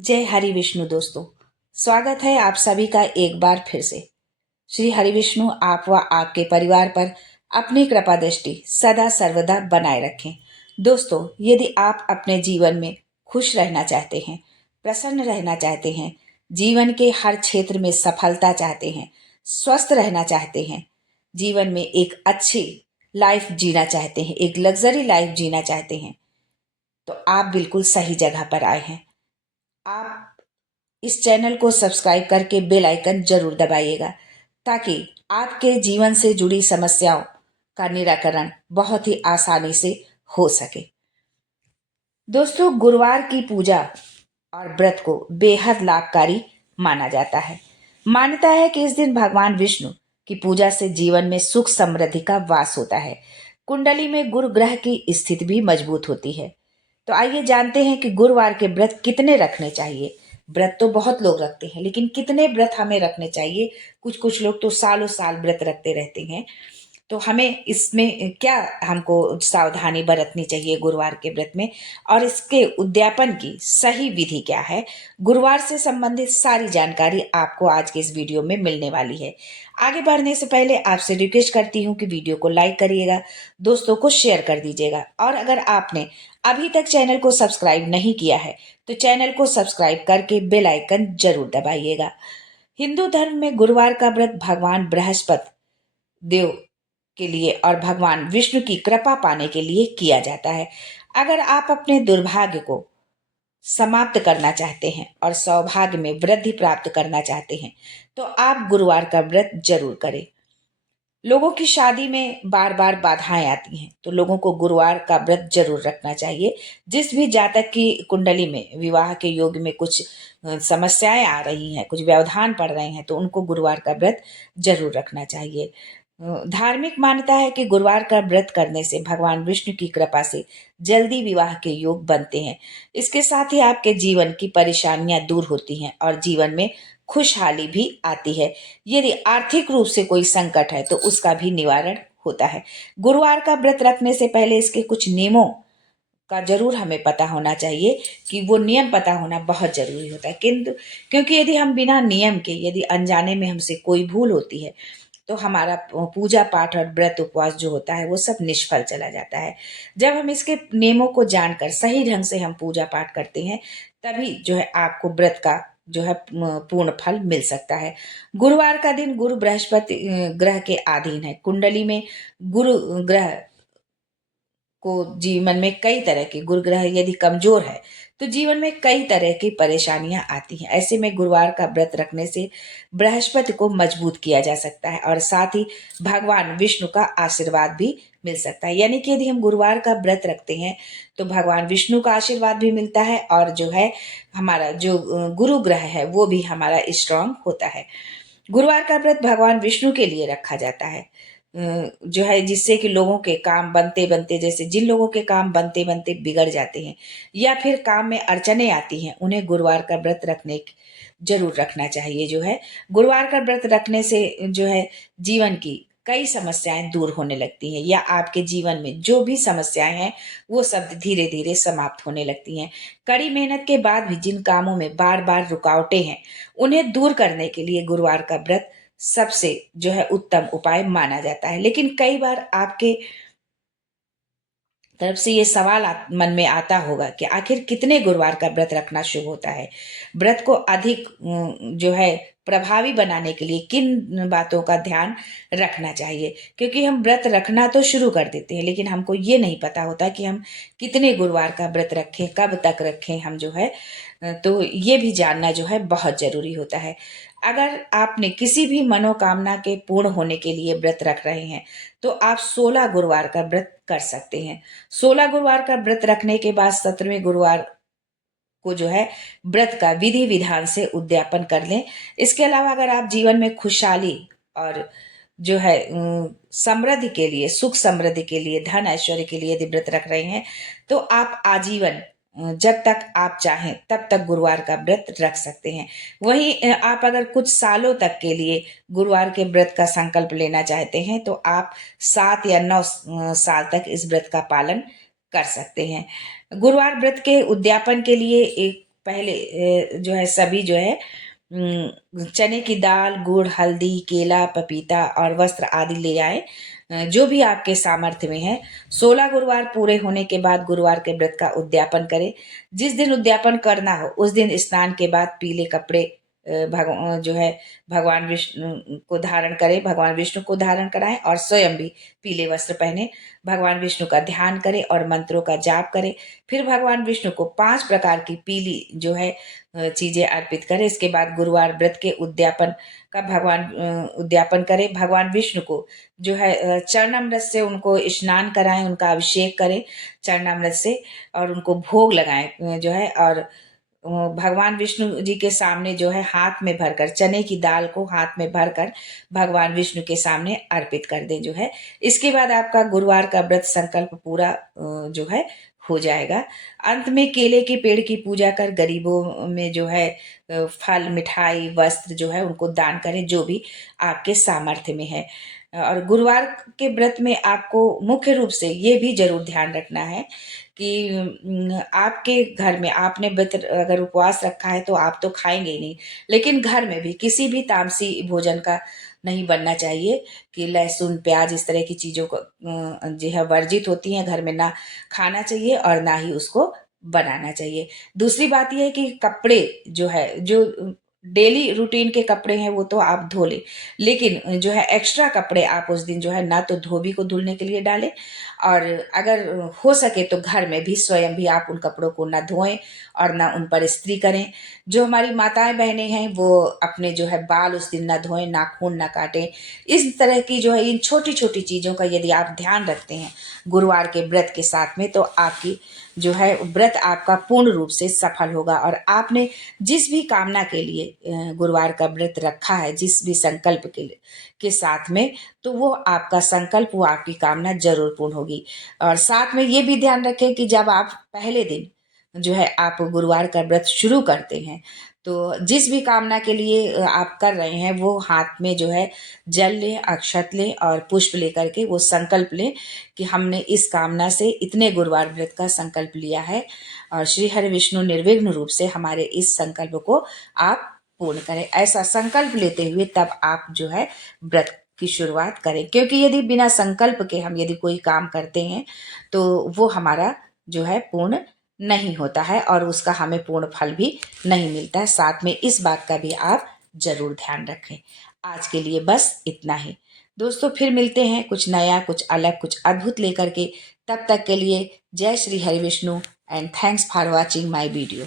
जय हरि विष्णु दोस्तों। स्वागत है आप सभी का एक बार फिर से। श्री हरि विष्णु आप व आपके परिवार पर अपनी कृपा दृष्टि सदा सर्वदा बनाए रखें। दोस्तों, यदि आप अपने जीवन में खुश रहना चाहते हैं, प्रसन्न रहना चाहते हैं, जीवन के हर क्षेत्र में सफलता चाहते हैं, स्वस्थ रहना चाहते हैं, जीवन में एक अच्छी लाइफ जीना चाहते हैं, एक लग्जरी लाइफ जीना चाहते हैं, तो आप बिल्कुल सही जगह पर आए हैं। आप इस चैनल को सब्सक्राइब करके बेल आइकन जरूर दबाइएगा ताकि आपके जीवन से जुड़ी समस्याओं का निराकरण बहुत ही आसानी से हो सके। दोस्तों, गुरुवार की पूजा और व्रत को बेहद लाभकारी माना जाता है। मान्यता है कि इस दिन भगवान विष्णु की पूजा से जीवन में सुख समृद्धि का वास होता है। कुंडली में गुरु ग्रह की स्थिति भी मजबूत होती है। तो आइए जानते हैं कि गुरुवार के व्रत कितने रखने चाहिए। व्रत तो बहुत लोग रखते हैं, लेकिन कितने व्रत हमें रखने चाहिए। कुछ कुछ लोग तो सालों साल व्रत रखते रहते हैं। तो हमें इसमें क्या हमको सावधानी बरतनी चाहिए गुरुवार के व्रत में, और इसके उद्यापन की सही विधि क्या है। गुरुवार से संबंधित सारी जानकारी आपको आज के इस वीडियो में मिलने वाली है। आगे बढ़ने से पहले आपसे रिक्वेस्ट करती हूँ कि वीडियो को लाइक करिएगा, दोस्तों को शेयर कर दीजिएगा, और अगर आपने अभी तक चैनल को सब्सक्राइब नहीं किया है तो चैनल को सब्सक्राइब करके बेल आइकन जरूर दबाइएगा। हिंदू धर्म में गुरुवार का व्रत भगवान बृहस्पति देव के लिए और भगवान विष्णु की कृपा पाने के लिए किया जाता है। अगर आप अपने दुर्भाग्य को समाप्त करना चाहते हैं और सौभाग्य में वृद्धि प्राप्त करना चाहते हैं तो आप गुरुवार का व्रत जरूर करें। लोगों की शादी में बार बार बाधाएं आती हैं, तो लोगों को गुरुवार का व्रत जरूर रखना चाहिए। जिस भी जातक की कुंडली में विवाह के योग में कुछ समस्याएं आ रही हैं, कुछ व्यवधान पड़ रहे हैं, तो उनको गुरुवार का व्रत जरूर रखना चाहिए। धार्मिक मान्यता है कि गुरुवार का व्रत करने से भगवान विष्णु की कृपा से जल्दी विवाह के योग बनते हैं। इसके साथ ही आपके जीवन की परेशानियां दूर होती हैं और जीवन में खुशहाली भी आती है। यदि आर्थिक रूप से कोई संकट है तो उसका भी निवारण होता है। गुरुवार का व्रत रखने से पहले इसके कुछ नियमों का जरूर हमें पता होना चाहिए, कि वो नियम पता होना बहुत जरूरी होता है। किंतु क्योंकि यदि हम बिना नियम के, यदि अनजाने में हमसे कोई भूल होती है, तो हमारा पूजा पाठ और व्रत उपवास जो होता है वो सब निष्फल चला जाता है। जब हम इसके नियमों को जानकर सही ढंग से हम पूजा पाठ करते हैं, तभी जो है आपको व्रत का जो है पूर्ण फल मिल सकता है। गुरुवार का दिन गुरु बृहस्पति ग्रह के अधीन है। कुंडली में गुरु ग्रह को जीवन में कई तरह के, गुरु ग्रह यदि कमजोर है तो जीवन में कई तरह की परेशानियां आती हैं। ऐसे में गुरुवार का व्रत रखने से बृहस्पति को मजबूत किया जा सकता है और साथ ही भगवान विष्णु का आशीर्वाद भी मिल सकता है। यानी कि यदि हम गुरुवार का व्रत रखते हैं तो भगवान विष्णु का आशीर्वाद भी मिलता है, और जो है हमारा जो गुरु ग्रह है वो भी हमारा स्ट्रांग होता है। गुरुवार का व्रत भगवान विष्णु के लिए रखा जाता है, जो है जिससे कि लोगों के काम बनते बनते, जैसे जिन लोगों के काम बनते बनते बिगड़ जाते हैं या फिर काम में अड़चने आती हैं, उन्हें गुरुवार का व्रत जरूर रखना चाहिए। जो है गुरुवार का व्रत रखने से जो है जीवन की कई समस्याएं दूर होने लगती हैं, या आपके जीवन में जो भी समस्याएं हैं वो सब धीरे धीरे समाप्त होने लगती हैं। कड़ी मेहनत के बाद भी जिन कामों में बार बार रुकावटें हैं, उन्हें दूर करने के लिए गुरुवार का व्रत सबसे जो है उत्तम उपाय माना जाता है। लेकिन कई बार आपके तरफ से ये सवाल मन में आता होगा कि आखिर कितने गुरुवार का व्रत रखना शुभ होता है। व्रत को अधिक जो है प्रभावी बनाने के लिए किन बातों का ध्यान रखना चाहिए, क्योंकि हम व्रत रखना तो शुरू कर देते हैं, लेकिन हमको ये नहीं पता होता कि हम कितने गुरुवार का व्रत रखें, कब तक रखें हम जो है। तो ये भी जानना जो है बहुत जरूरी होता है। अगर आपने किसी भी मनोकामना के पूर्ण होने के लिए व्रत रख रहे हैं तो आप 16 गुरुवार का व्रत कर सकते हैं। 16 गुरुवार का व्रत रखने के बाद 17वें गुरुवार को जो है व्रत का विधि विधान से उद्यापन कर लें। इसके अलावा अगर आप जीवन में खुशहाली और जो है समृद्धि के लिए, सुख समृद्धि के लिए, धन ऐश्वर्य के लिए यदि व्रत रख रहे हैं तो आप आजीवन जब तक आप चाहें तब तक गुरुवार का व्रत रख सकते हैं। वहीं आप अगर कुछ सालों तक के लिए गुरुवार के व्रत का संकल्प लेना चाहते हैं तो आप 7 या 9 साल तक इस व्रत का पालन कर सकते हैं। गुरुवार व्रत के उद्यापन के लिए एक पहले जो है सभी जो है चने की दाल, गुड़, हल्दी, केला, पपीता और वस्त्र आदि ले आए, जो भी आपके सामर्थ्य में है। 16 गुरुवार पूरे होने के बाद गुरुवार के व्रत का उद्यापन करें। जिस दिन उद्यापन करना हो उस दिन स्नान के बाद पीले कपड़े जो है भगवान विष्णु को धारण करें, भगवान विष्णु को धारण कराएं और स्वयं भी पीले वस्त्र पहने। भगवान विष्णु का ध्यान करें और मंत्रों का जाप करें। फिर भगवान विष्णु को 5 प्रकार की पीली जो है चीजें अर्पित करें। इसके बाद गुरुवार व्रत के उद्यापन का उद्यापन करें। भगवान विष्णु को जो है चरणामृत से उनको स्नान कराएं, उनका अभिषेक करें चरणामृत से और उनको भोग लगाएं जो है। और भगवान विष्णु जी के सामने जो है हाथ में भरकर, चने की दाल को हाथ में भरकर भगवान विष्णु के सामने अर्पित कर दें जो है। इसके बाद आपका गुरुवार का व्रत संकल्प पूरा जो है हो जाएगा। अंत में केले के पेड़ की पूजा कर गरीबों में जो है फल, मिठाई, वस्त्र जो है उनको दान करें, जो भी आपके सामर्थ्य में है। और गुरुवार के व्रत में आपको मुख्य रूप से ये भी जरूर ध्यान रखना है कि आपके घर में आपने व्रत अगर उपवास रखा है तो आप तो खाएंगे ही नहीं, लेकिन घर में भी किसी भी तामसी भोजन का नहीं बनना चाहिए कि लहसुन, प्याज इस तरह की चीजों को जो है वर्जित होती हैं, घर में ना खाना चाहिए और ना ही उसको बनाना चाहिए। दूसरी बात यह है कि कपड़े जो है, जो डेली रूटीन के कपड़े हैं वो तो आप धो ले, लेकिन जो है एक्स्ट्रा कपड़े आप उस दिन जो है ना तो धोबी को धुलने के लिए डालें, और अगर हो सके तो घर में भी स्वयं भी आप उन कपड़ों को ना धोएं और ना उन पर इस्त्री करें। जो हमारी माताएं बहनें हैं वो अपने जो है बाल उस दिन ना धोएं, नाखून ना काटें। इस तरह की जो है इन छोटी छोटी चीज़ों का यदि आप ध्यान रखते हैं गुरुवार के व्रत के साथ में, तो आपकी जो है व्रत आपका पूर्ण रूप से सफल होगा। और आपने जिस भी कामना के लिए गुरुवार का व्रत रखा है, जिस भी संकल्प के साथ में, तो वो आपका संकल्प, वो आपकी कामना जरूर पूर्ण होगी। और साथ में ये भी ध्यान रखें कि जब आप पहले दिन जो है आप गुरुवार का व्रत शुरू करते हैं, तो जिस भी कामना के लिए आप कर रहे हैं वो हाथ में जो है जल लें, अक्षत लें और पुष्प लेकर के वो संकल्प लें कि हमने इस कामना से इतने गुरुवार व्रत का संकल्प लिया है, और श्री हरि विष्णु निर्विघ्न रूप से हमारे इस संकल्प को आप पूर्ण करें। ऐसा संकल्प लेते हुए तब आप जो है व्रत की शुरुआत करें, क्योंकि यदि बिना संकल्प के हम यदि कोई काम करते हैं तो वो हमारा जो है पूर्ण नहीं होता है और उसका हमें पूर्ण फल भी नहीं मिलता है। साथ में इस बात का भी आप जरूर ध्यान रखें। आज के लिए बस इतना ही दोस्तों, फिर मिलते हैं कुछ नया, कुछ अलग, कुछ अद्भुत लेकर के। तब तक के लिए जय Shri Hari Vishnu and thanks for watching my video.